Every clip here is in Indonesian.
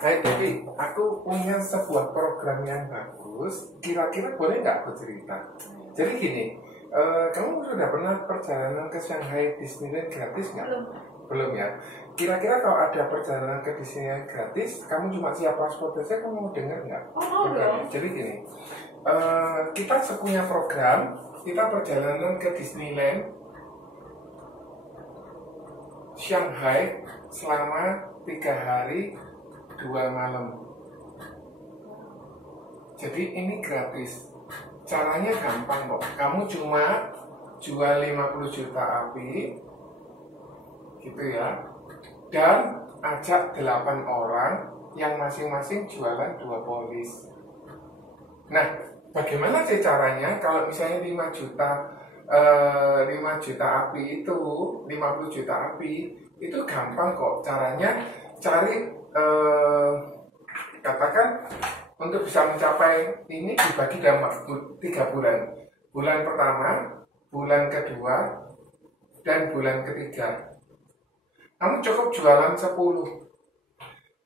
Hai Devi, aku punya sebuah program yang bagus. Kira-kira boleh nggak aku cerita? Jadi gini, kamu sudah pernah perjalanan ke Shanghai Disneyland gratis nggak? Belum. Belum ya? Kira-kira kalau ada perjalanan ke Disneyland gratis, kamu cuma siap paspor saja, kamu mau dengar nggak? Oh, dong. Jadi gini, kita punya program, kita perjalanan ke Disneyland Shanghai selama 3 hari 2 malam. Jadi ini gratis. Caranya gampang kok. Kamu cuma jual 50 juta api gitu ya. Dan ajak 8 orang yang masing-masing jualan 2 polis. Nah, bagaimana sih caranya? Kalau misalnya 5 juta 5 juta api itu 50 juta api itu gampang kok. Caranya cari katakan untuk bisa mencapai ini dibagi dalam waktu 3 bulan. Bulan pertama, bulan kedua, dan bulan ketiga. Kamu cukup jualan 10.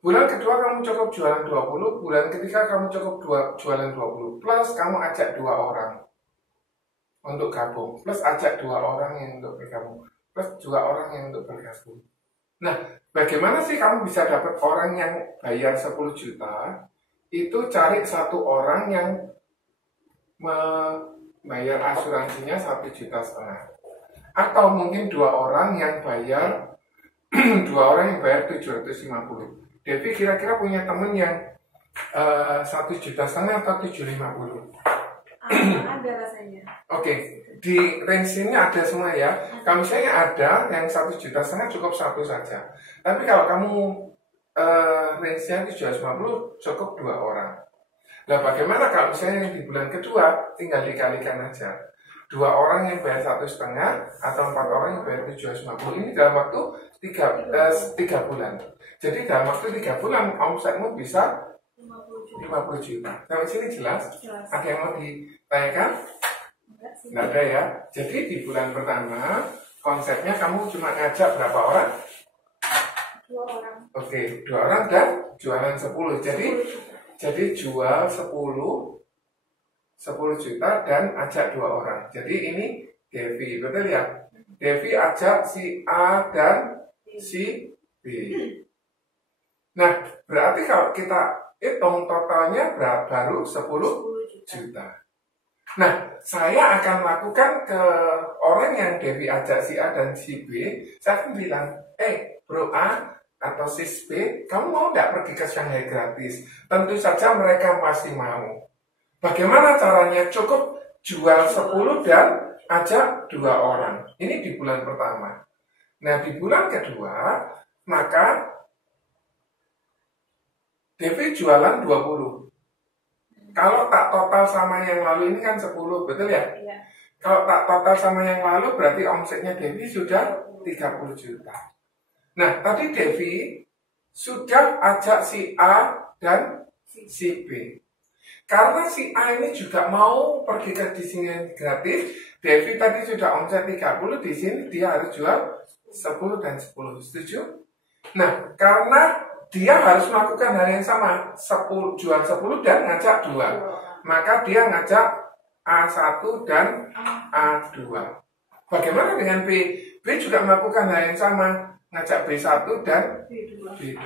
Bulan kedua kamu cukup jualan 20, bulan ketiga kamu cukup jualan 20. Plus kamu ajak 2 orang untuk gabung. Plus ajak 2 orang yang untuk bergabung. Plus 2 orang yang untuk bergabung. Nah, bagaimana sih kamu bisa dapat orang yang bayar 10 juta? Itu cari 1 orang yang membayar asuransinya 1,5 juta. Atau mungkin 2 orang yang bayar 2 orang yang bayar 750. Devi kira-kira punya temen yang 1,5 juta atau 750? Ada rasanya. Oke, di range ini ada semua ya. Kalau misalnya ada yang 1,5 juta cukup 1 saja. Tapi kalau kamu range-nya 750 cukup 2 orang. Nah, bagaimana kalau misalnya yang di bulan kedua tinggal dikalikan aja. 2 orang yang bayar 1,5 atau 4 orang yang bayar 750. Ini dalam waktu 3 bulan. Jadi dalam waktu 3 bulan omsetmu bisa 50 juta. Sampai sini jelas? Jelas. Ada yang mau ditanyakan? Nggak ada ya. Jadi di bulan pertama konsepnya kamu cuma ngajak berapa orang? 2 orang. Oke, 2 orang dan jualan 10. Jadi jual 10 juta dan ajak 2 orang. Jadi ini Devi, betul ya? Devi ajak si A dan si B. Nah, berarti kalau kita hitung totalnya baru 10 juta. Nah, saya akan lakukan ke orang yang Devi ajak si A dan si B. Saya akan bilang, bro A atau sis B, kamu mau nggak pergi ke Shanghai gratis? Tentu saja mereka masih mau. Bagaimana caranya? Cukup jual 10 dan ajak 2 orang. Ini di bulan pertama. Nah, di bulan kedua, maka Devi jualan 20. Kalau tak total sama yang lalu ini kan 10, betul ya? Iya. Kalau tak total sama yang lalu berarti omsetnya Devi sudah 30 juta. Nah, tadi Devi sudah ajak si A dan si B. Karena si A ini juga mau pergi ke Disneyland gratis, Devi tadi sudah omset 30, di sini dia harus jual 10 dan 10. Setuju? Nah, karena dia harus melakukan hal yang sama, jual 10 dan ngajak 2. Maka dia ngajak A1 dan A2. Bagaimana dengan B? B juga melakukan hal yang sama, ngajak B1 dan B2.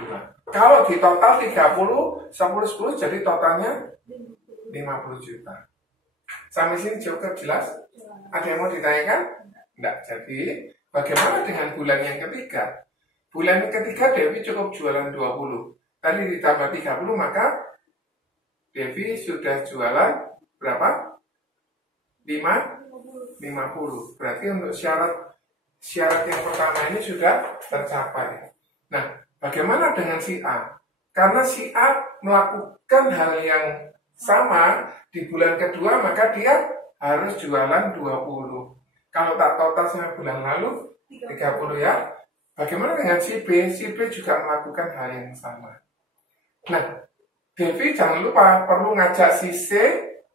Kalau di total 30, 10, 10 jadi totalnya 50 juta. Sampai sini cukup jelas? Ada yang mau ditanyakan? Enggak. Jadi bagaimana dengan bulan yang ketiga? Bulan ketiga Devi cukup jualan 20. Tadi ditambah 30, maka Devi sudah jualan berapa? 50. Berarti untuk syarat yang pertama ini sudah tercapai. Nah, bagaimana dengan si A? Karena si A melakukan hal yang sama di bulan kedua, maka dia harus jualan 20. Kalau tak total sama bulan lalu 30 ya. Bagaimana dengan si B? Si B juga melakukan hal yang sama. Nah, Devi jangan lupa perlu ngajak si C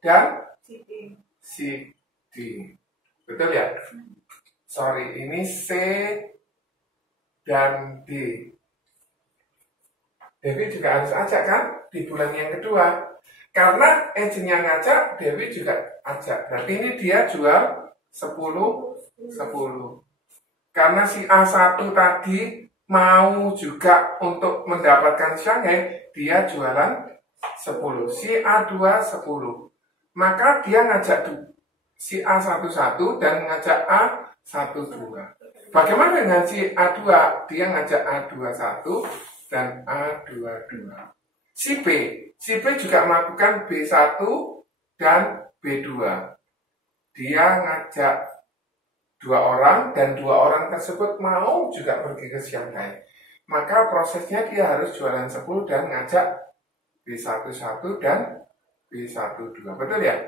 dan si D. Betul ya? Sorry, ini C dan D. Devi juga harus ajak kan di bulan yang kedua. Karena agent yang ngajak, Devi juga ajak. Berarti ini dia jual 10. Karena si A1 tadi mau juga untuk mendapatkan Shanghai, dia jualan 10. Si A2 10. Maka dia ngajak si A11 dan ngajak A12. Bagaimana dengan si A2? Dia ngajak A21 dan A22. Si B juga melakukan B1 dan B2. Dia ngajak 2 orang dan 2 orang tersebut mau juga pergi ke Shanghai. Maka prosesnya dia harus jualan 10 dan ngajak B11 dan B12. Betul ya?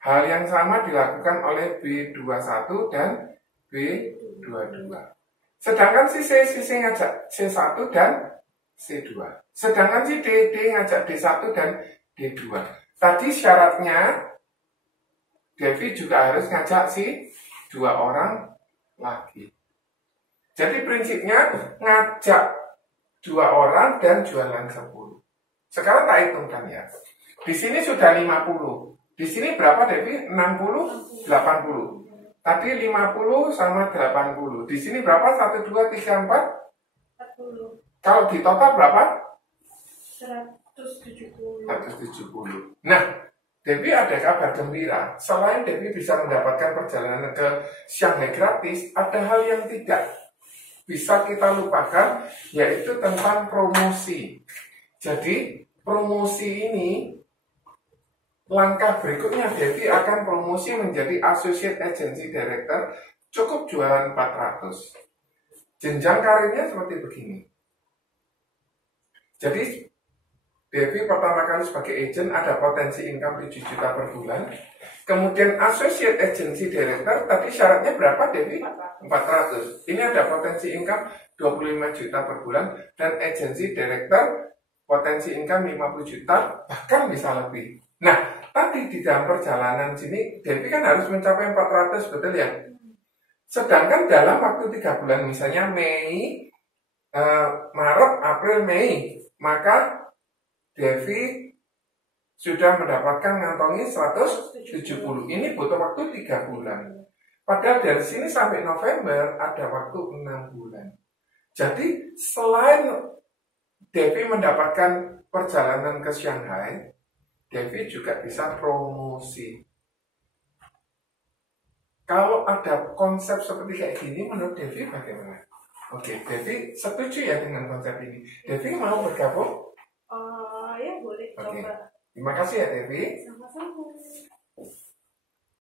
Hal yang sama dilakukan oleh B21 dan B22. Sedangkan si C ngajak C1 dan C2. Sedangkan si D ngajak D1 dan D2. Tadi syaratnya Devi juga harus ngajak si 2 orang lagi. Jadi prinsipnya ngajak 2 orang dan jualan 10. Sekarang tak hitungkan ya. Di sini sudah 50. Di sini berapa Devi? 60, 80. Tadi 50 sama 80. Di sini berapa? 1, 2, 3, 4? 40. Kalau di total berapa? 170. Nah, Devi ada kabar gembira. Selain Devi bisa mendapatkan perjalanan ke Shanghai gratis, ada hal yang tidak bisa kita lupakan, yaitu tentang promosi. Jadi, promosi ini, langkah berikutnya Devi akan promosi menjadi Associate Agency Director, cukup jualan 400. Jenjang karirnya seperti begini. Jadi, Devi pertama kali sebagai agent ada potensi income 7 juta per bulan. Kemudian Associate Agency Director, tadi syaratnya berapa Devi? 400. Ini ada potensi income 25 juta per bulan. Dan Agency Director, potensi income 50 juta, bahkan bisa lebih. Nah, tadi di dalam perjalanan sini, Devi kan harus mencapai 400, betul ya? Sedangkan dalam waktu 3 bulan, misalnya Maret, April, Mei, maka Devi sudah mendapatkan ngantongi 170. Ini butuh waktu 3 bulan. Padahal dari sini sampai November ada waktu 6 bulan. Jadi selain Devi mendapatkan perjalanan ke Shanghai, Devi juga bisa promosi. Kalau ada konsep seperti kayak gini, menurut Devi bagaimana? Oke, Devi setuju ya dengan konsep ini? Devi mau bergabung? Ya boleh. Oke. Coba. Terima kasih ya Devi. Sama-sama.